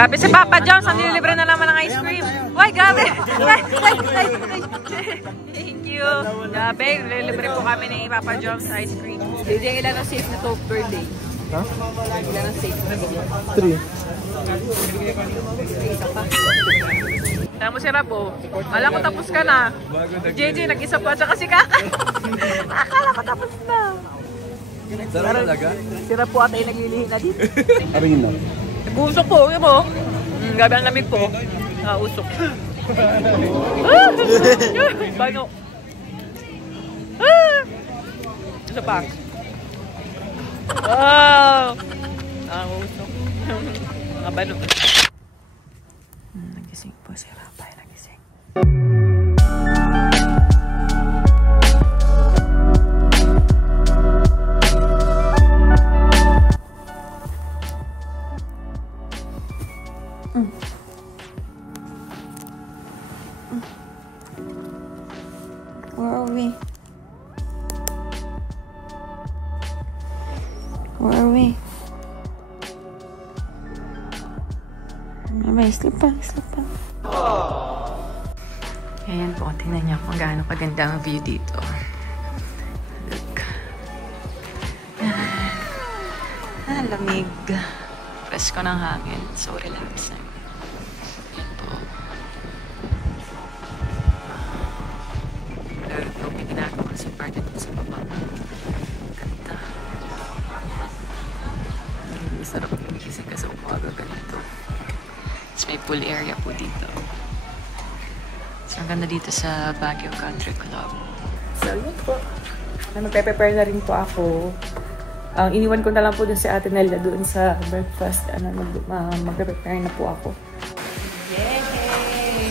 Grabe si Papa John's, ang nililibre na naman ng ice cream. Why, grabe. Thank you. Grabe, nililibre po kami ni Papa John's ice cream. Hindi, ilan ang safe na to per day? Ha? Ilan ang safe na day? 3. Tama mo si Rabo. Akala ko tapos ka na. JJ, nag-isa po. At saka si Kaka. Akala ko tapos na. Sarap talaga? Si Rabo at ay naglilihi na dito. Arena. Usok po. Yun mo. Gabi ang lamig po. Usok. Bano. Isa pa. Usok. Mga bano. Nagising po si Rapay. Nagising. Where are we? Where are we? May sleep pa. Ayan po, tingnan niyo kung gaano kaganda ang view dito. Look. Lamig. Presko ng hangin. So relaxing. Ayan po. May ginagawa sa party dito sa baba. Ganda. Sarap gumising ka sa umaga ganito. May pool area po dito. So, ang ganda dito sa Baguio Country Club. So, yun po. Magpe-prepare na rin po ako. Iniwan ko na lang po dun si Ate Nelia doon sa breakfast. Magpe-prepare na po ako. Yay!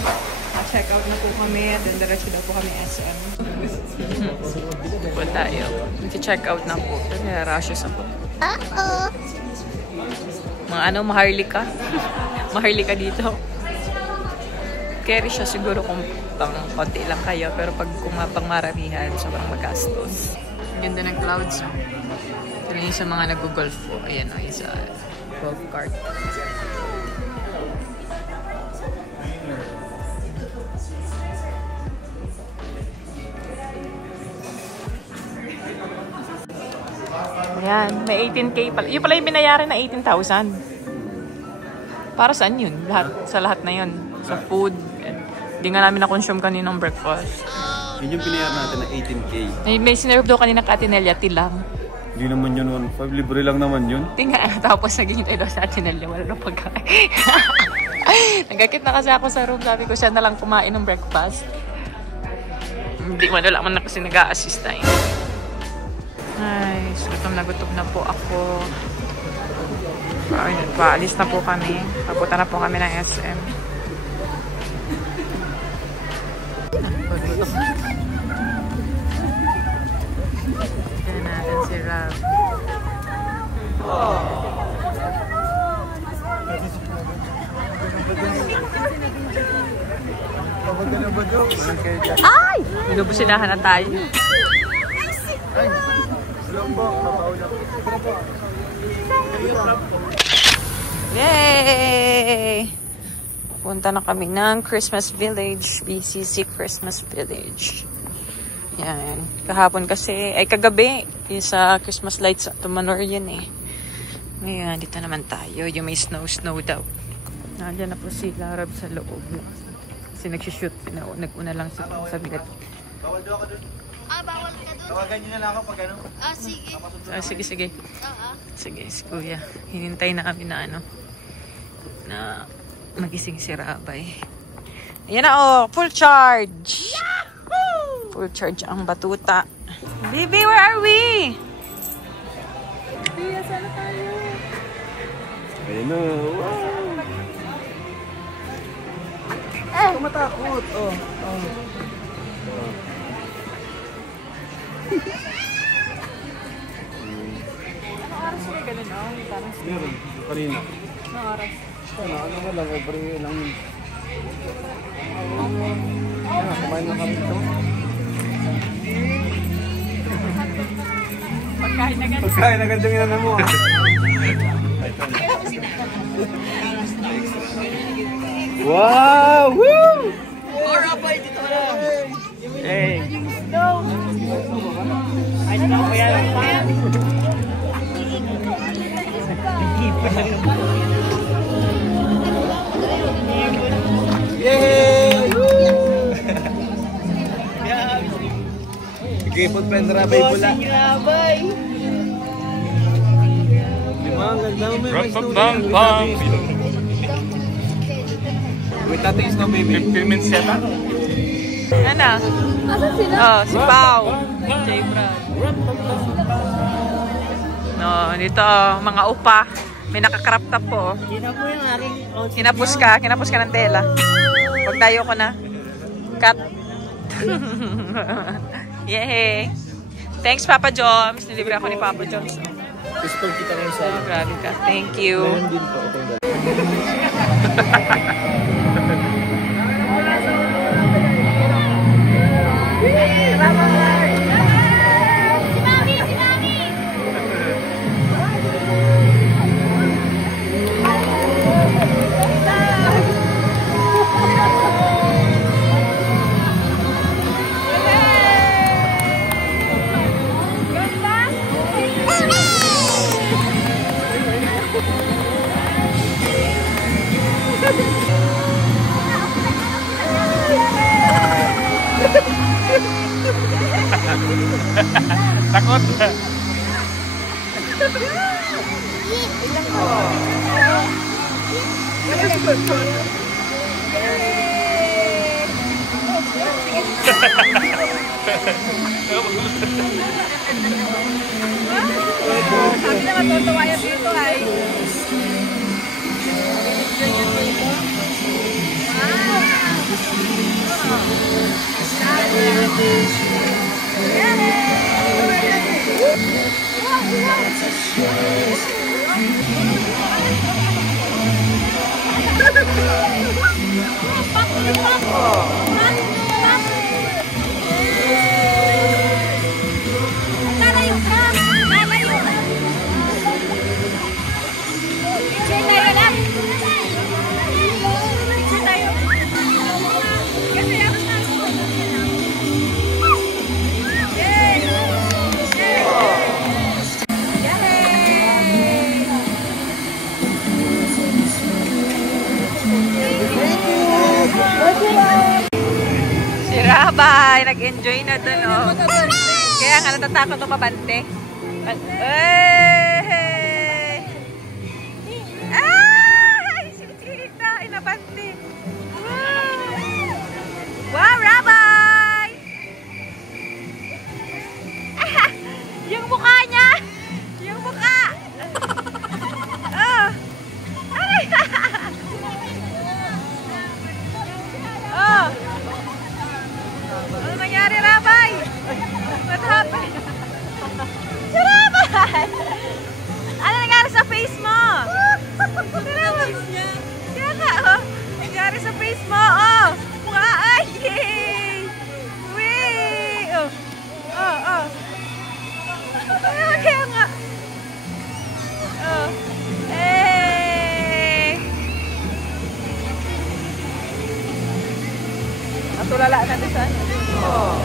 Check out na po kami. Then, diretso na po kami SM. Po tayo. Nag-check out na po. Kaya rashes ako. Mga ano, maharlika. Maharlika dito. Carry siya siguro kung pang konti lang kayo. Pero pag kumapang maramihan, sobrang magastos. Ang ganda ng clouds. Pero yung sa mga nag-golf po, ayan o, yung sa golf cart. Ayan, may 18K pala. Yung pala yung binayaran na 18,000. Para saan yun? Sa lahat na yun. Sa food. Hindi nga namin na-consume kaninang breakfast. Yun yung pinayaran natin na 18K. May sinerve daw kanina ka Atinelya, tilang. Hindi naman yun 1.5. Libre lang naman yun. Tinga, tapos naghihintay daw sa Atinelya. Wala nang pagkain. Nagkakit na kasi ako sa room. Sabi ko siya na lang kumain ng breakfast. Hindi man wala man na kasi nag-a-assist tayo. Ay, gutom na po ako. Paalis na po kami. Papunta na po kami ng SM. Tignan natin si Rob. Ay! Inubusilahan na tayo. Yay! Punta na kami ng Christmas Village. BCC Christmas Village. Yan. Kahapon kasi, ay kagabi, yung sa Christmas lights sa Tumanor yun eh. Ngayon, dito naman tayo. Yung may snow daw. Nandiyan na po si Larab sa loob. Kasi nagsishoot. Nag-una lang sa bilat. Bawal daw ako dun. Bawal ka dun? Tawagan nyo na lang ako pag ano. Sige. Sige, si Kuya. Hinintay na kami na na magising si Rabay. Ayan na full charge! Yahoo! Full charge ang batuta. Bibi, where are we? Kuya, sana tayo. Ayun na. Wow! Matakot. Ano oras kayo ganun? Parang Meron. Kanina. ano oras? Ano ka lang, every ilang minutes. Kumain na kami ito. Pagkain na ganun. Pagkain na ganda nga na mo. Wow! Woo! Hey. Ay, no, kaya Yay! Woo! Gipot pen rabay pula. Ang ganda mo may story. Wait, tatis no baby. 15 minutes yata. Ano? Oh, si Pao. No, dito mga upa. May nakakrap top po. Kinapos ka ng tela. Pag tayo ko na. Cut. Yay! Thanks, Papa Joms. Nilibre ako ni Papa Joms. Pistol kita rin sa. Oh, grabe ka. Thank you. Meron din po itong takot. Sabi na matutuwa yan dito ay. Si Rabay, nag-enjoy na dun, oh. Kaya nga natatakot na mabante. Ay! Si Tita, inabante. Wow, Rabay! Yung mukha niya! Yung mukha! Oh! Aray! Oh! Ano nangyari, Rabay? What happened? Si Rabay! Ano nangyari sa face mo? Si Rabay! Kaya ka, oh! Nangyari sa face mo, oh! Mukha, ay! Yay! Wee! Oh! Oh, oh! Kaya nga! Oh! Hey! Natulala natin sa ano? Oh.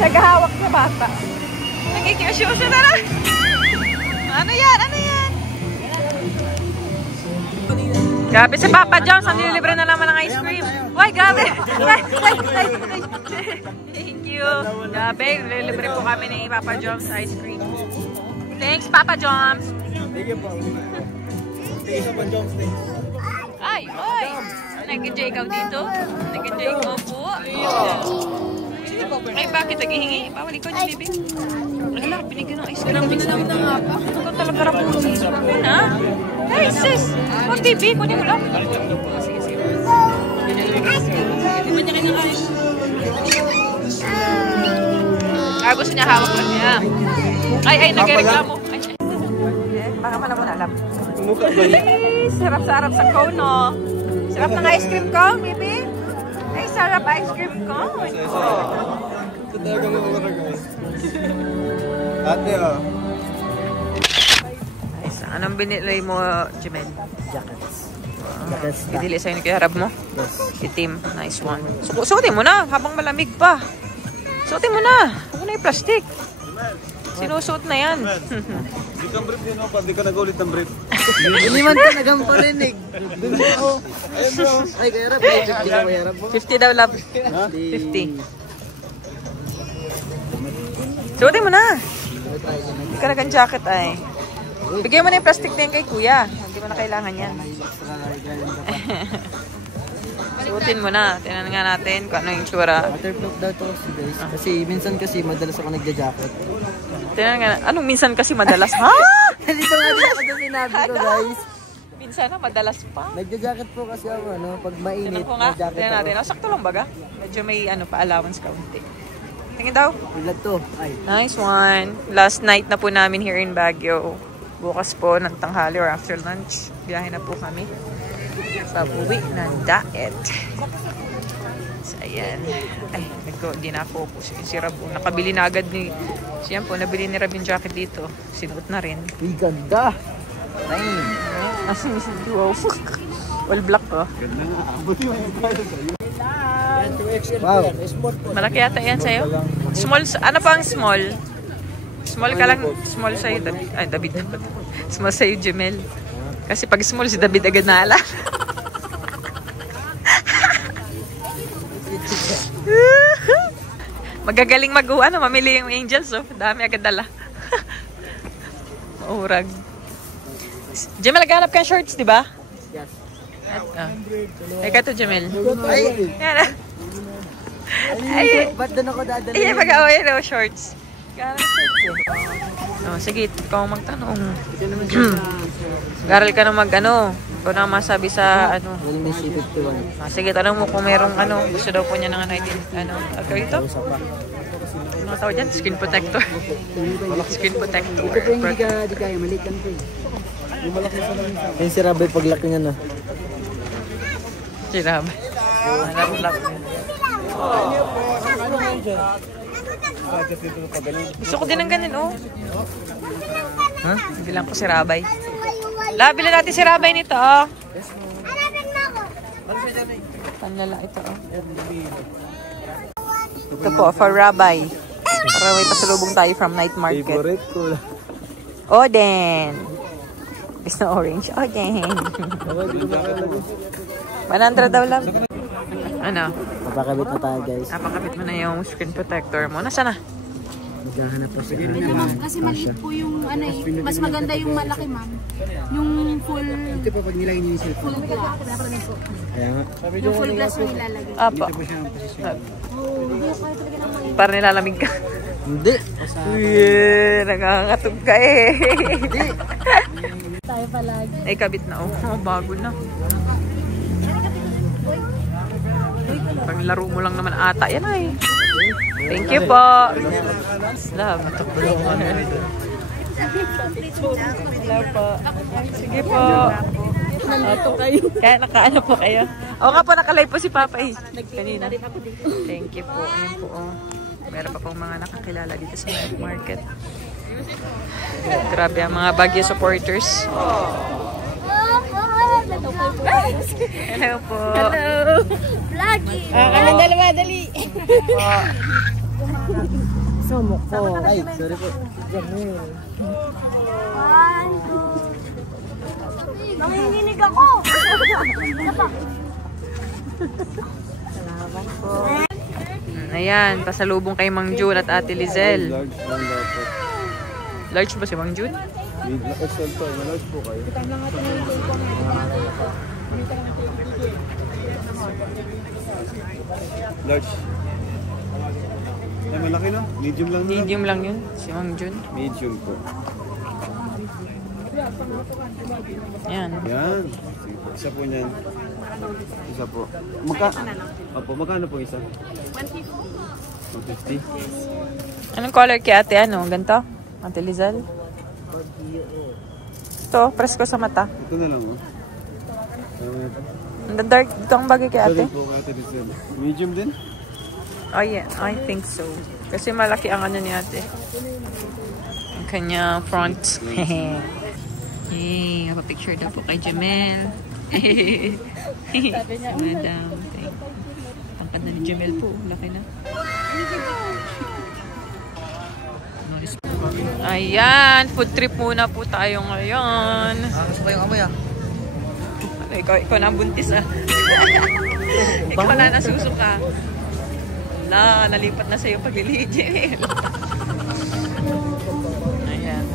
Naghahawak na bata. Nagkikiusyoso na lang. Ano yan? Ano yan? Grabe si Papa Joms. Ang nililibre na naman ng ice cream. Why, grabe. Thank you. Grabe, nililibre po kami ni Papa Joms ice cream. Thanks, Papa Joms. Sige po. Sige sa Joms din. Ay, oy. Nag-enjoy ikaw dito? Nag-enjoy ikaw po? Ay, bakit nag-ihingi? Bawal ikaw niya, baby. Ala, binigyan ng ice cream. Binigyan na nga pa. Ikaw talaga na po. Yun ha? Hey, sis! Huwag, baby. Kunin mo lang. Sige, sige. Binigyan ka ng ice. Ah, gusto niya hawak lang niya. Ay, nag-reklamo. Baka man naman alam. Mukha ba yun? Sarap-sarap sa cone, no? Sarap ng ice cream ko, baby. Ay, sarap ice cream ko. Ito talaga mga guys. Ate, oh. Ay, anong binili mo, Jimel? Jackets. Idili sa'yo ni Kuya Rab mo? Itim. Nice one. Suotin mo na habang malamig pa. Suotin mo na. Huwag na yung plastic. Sinusuot na yan. Hindi ka brief din ako. Hindi ka nag-ulit ng brief. Hindi man ka nagamparinig. Doon ako. Ayun bro. Ay, Kuya Rab. 50 ka Kuya Rab mo. 50 daw, love. 50. Suotin mo na. Hindi ka nagang jacket ay. Bigyan mo na yung plastic na yan kay Kuya. Hindi mo na kailangan yan. Suotin mo na. Tingnan nga natin kung ano yung tsura. Waterproof daw to kasi guys. Kasi minsan kasi madalas ako nagja-jacket. Tingnan nga. Anong minsan kasi madalas? Ha? Dito nga din ako sinabi ko guys. Minsan na madalas pa. Nagja-jacket po kasi ako ano. Pag mainit, Tingnan ko nga. nag-jacket Tingnan natin. ako. Oh, sakto lang baga? Medyo may pa-allowance kaunti. Tingin daw. Ulat to. Ay. Nice one. Last night na po namin here in Baguio. Bukas po ng tanghali or after lunch. Biyahe na po kami. Pabuwi ng daet. So, ayan. Ay, hindi na-focus. Si Rab, nakabili na agad ni... Siyan po, nabili ni Rab yung jacket dito. Sinuot na rin. Uy, ganda. Dang. Wow. All black oh. Wow. Malaki yata yan sa'yo. Small, ano pa ang small? Small ka lang, small sa'yo, David. Ay, David dapat. Small sa'yo, Jamel. Kasi pag small, si David agad naala. Magagaling mamili yung angels, oh. Dami agad dala. Maurag. Jamel, naghanap ka ng shorts, di ba? Yes. Ay, kato, Jamel. Ay. Yan ah. Ay, Ba't doon ako dadala? ay, mag-away na shorts. Garal shorts eh. Oh, sige, ikaw magtanong. Garal ka na mag-ano. Ikaw na masabi sa ano. Walang may C51. Sige, tanong mo kung merong ano. Gusto daw po niya ng ano. Agad ito? Ano tawag dyan? Skin protector. Skin protector. Ito po hindi kaya maliit lang po eh. Yung si Rabay paglaki niya na. Sirab. Hanap-lap. Gusto ko din ng ganun, oh. Ha? Bilang ko si Rabay. Bilhin natin si Rabay nito, oh. Panlala ito, oh. Ito po, for Rabay. Para may pasalubong tayo from night market. Favorite ko. Oden. It's na orange. Oden. 100 daw lang. Ano? Papakabit na tayo guys. Napakabit mo na yung screen protector mo. Nasaan na? Maghahanap po si Kasi maliit po yung ano eh. Mas maganda yung malaki, ma'am. Yung full... Ito pa pag nilagay niyo yung cellphone. Full glass. Kaya nga. Yung full glass yung ilalagay. Apo. Ito po siya ang posisyon. Oo, hindi ko kaya talaga ng mga... Para nilalamig ka. Hindi. Yeah, nangangatog ka eh. Hindi. Tayo palagi. Ay, kabit na. Oh, bago na. Pag laro mo lang naman ata. Yan ay. Thank you po. Love. Love po. Sige po. Kaya nakaano po kayo. O nga po, nakalive po si Papa eh. Kanina. Thank you po. Ayan po. Oh. Meron pa pong mga nakakilala dito sa market. Grabe ang mga Baguio supporters. Hello po. Hello. Vlogging. Dali. Sumok po. Ay, sorry po. One, two. Nanginginig ako. Salamat po. Ayan, pasalubong kay Mang Jun at Ate Lizelle. Large lang dapat. Large ba si Mang Jun? XL to. Large po kayo. Large. Ay, malaki no? Medium lang nila. Medium lang yun, si Mang Jun. Medium po. Ayan. Yan. Isa po niyan. Isa po. Magkano po isa? 150. Anong color kay ate? Ano? Ganito? Ate Lizelle? Ito, presko sa mata. Ito na lang oh. Ang dark. Ito ang bagay kay ate? Ito po kay Ate Lizelle. Medium din? Oh yeah, I think so. Kasi malaki ang ano ni ate. Ang kanya front. Hey, napapicture daw po kay Jamel. Madam. Tangkad na ni Jamel po. Laki na. Nice. Ayan. Food trip muna po tayo ngayon. Gusto ko yung amoy ah. Ikaw na ang buntis ah. Ikaw na nasusok ka. Wala, nalipat na sa'yo paglili, Jamel. Ayan.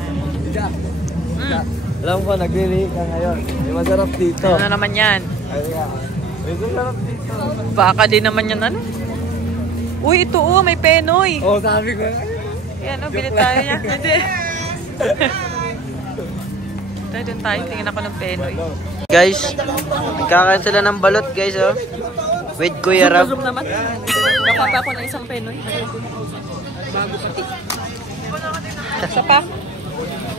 Alam ko, naglili ka ngayon. Yung masarap dito. Ano na naman yan? Ayan. May masarap dito. Baka din naman yan ano? Uy, ito oh, may penoy. Oo, sabi ko. Yan oh, bilit tayo niya. Hindi. Tayo din tayo, tingin ako ng penoy. Guys, nagkakain sila ng balot guys oh. With Kuya Rab. Zoom naman. Nakapa ako ng isang penoy. Bago pati. Isa pa?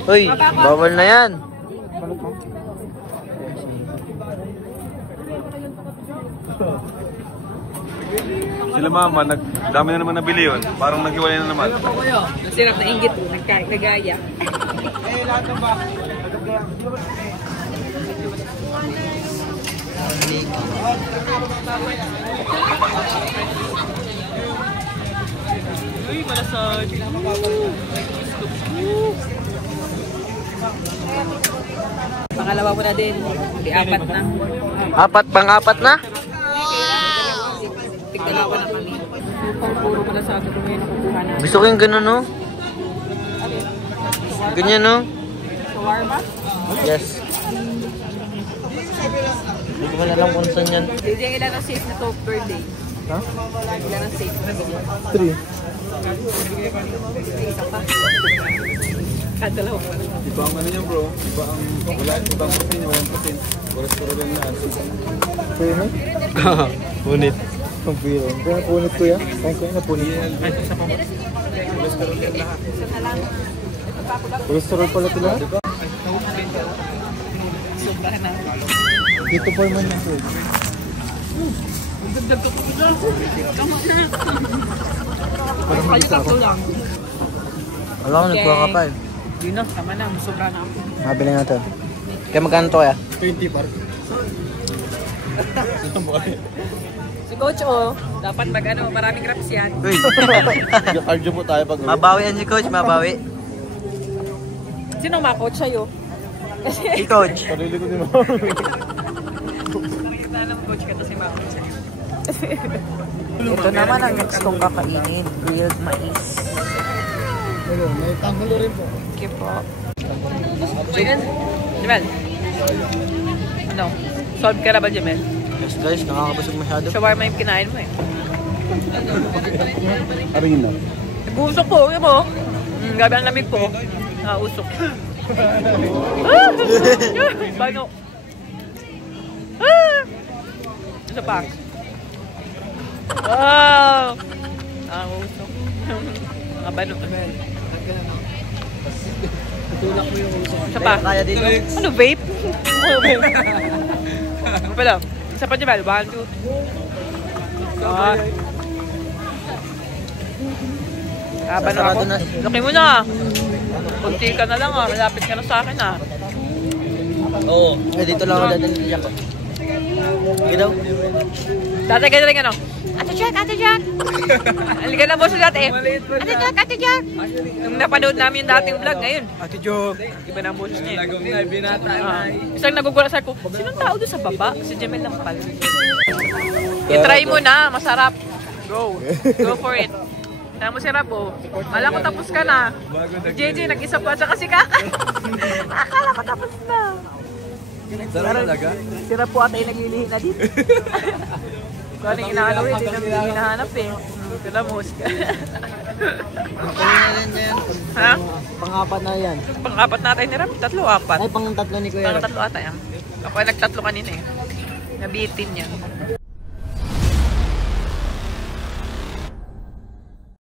Uy, bawal na yan. Sila mama, dami na naman nabili yun. Parang naghiwalay na naman. Nasirap na inggit po, nagaya. Uy, malasad. Pangalawa mo na din. Di apat na. Pang-apat na? Tigdalawa na kami. Puro malasad ko ngayon nakukuha na. Gusto ko yung gano'n no? Ganyan no? Shawarma? Yes. Hindi ko man alam kung saan yan. Hindi yung ilan ang safe na to per day. Ha? Ilan ang safe na ganyan. 3. Isa pa. Dalawa pa. Iba ang ano niya bro. Iba ang ibang protein, walang protein. Cholesterol yung lahat. Punit? Punit. Ang biro. Kaya punit ko yan. Kaya napunit. Cholesterol yung lahat. Cholesterol pala ito lahat? Sobrahan na. Dito po man yan. Parang malita lang. Alam ko, nagkuha ka pa eh. Hindi na, tama na. Sobra na ako. Mabili natin. Kaya magkano to kaya? 20 par. Si Coach O, dapat maraming grabs yan. Uy! Cardio po tayo pag Mabawi yan si Coach, mabawi. Sino ma-coach sa'yo? Si Coach. Sarili ko din mo. Nakikita ng coach ka to si ma-coach sa'yo. Ito naman ang next kong kakainin. Grilled mais. May tanggalo rin po. Okay po. Ayan. Jamel. Ano? Solve ka na ba, Jamel? Yes guys, nakakabusog masyado. Shawarma yung kinain mo eh. Arena. Nag-uusok po, yun mo. Gabi ang lamig po. Nakausok. Bano. Isa pa. Wow! Nakausok. Mga bano. Tutulak mo yung usok. Isa pa. Kaya dito? Ano, vape? Ano, vape? Ano pa lang? Isa pa, Jamel. 1, 2. Bano ako. Laki mo na. Kunti ka na lang ah. Malapit ka na sa akin ah. Oo. Eh, dito lang ako dadalhin ako. Ginaw? Dati ka na rin ano? Ate Jack! Ate Jack! Halika na boss dati. Ate Jack! Ate Jack! Nung napanood namin yung dating vlog ngayon. Ate Jack! Iba na ang boses niya. Isang nagugulat sa ko, sinong tao doon sa baba? Si Jamel lang pala. I-try mo na. Masarap. Go. Go for it. Kaya mo si Rab, oh. Kala ko tapos ka na. Si JJ, nag-isa pa. Tsaka si Kaka. Akala ko tapos na. Sarap talaga? Si Rab po atay naglilihi na dito. Kung anong inaano eh, hindi namin hinahanap eh. Pinamos ka. Ang kalingan yan. Ha? Pang-apat na yan. Pang-apat natin ni Rab. 3-4. Ay, pang-tatlo ni Kuya. Pang-3 ata yan. Ako ay nag-3 kanina eh. Nabitin yan.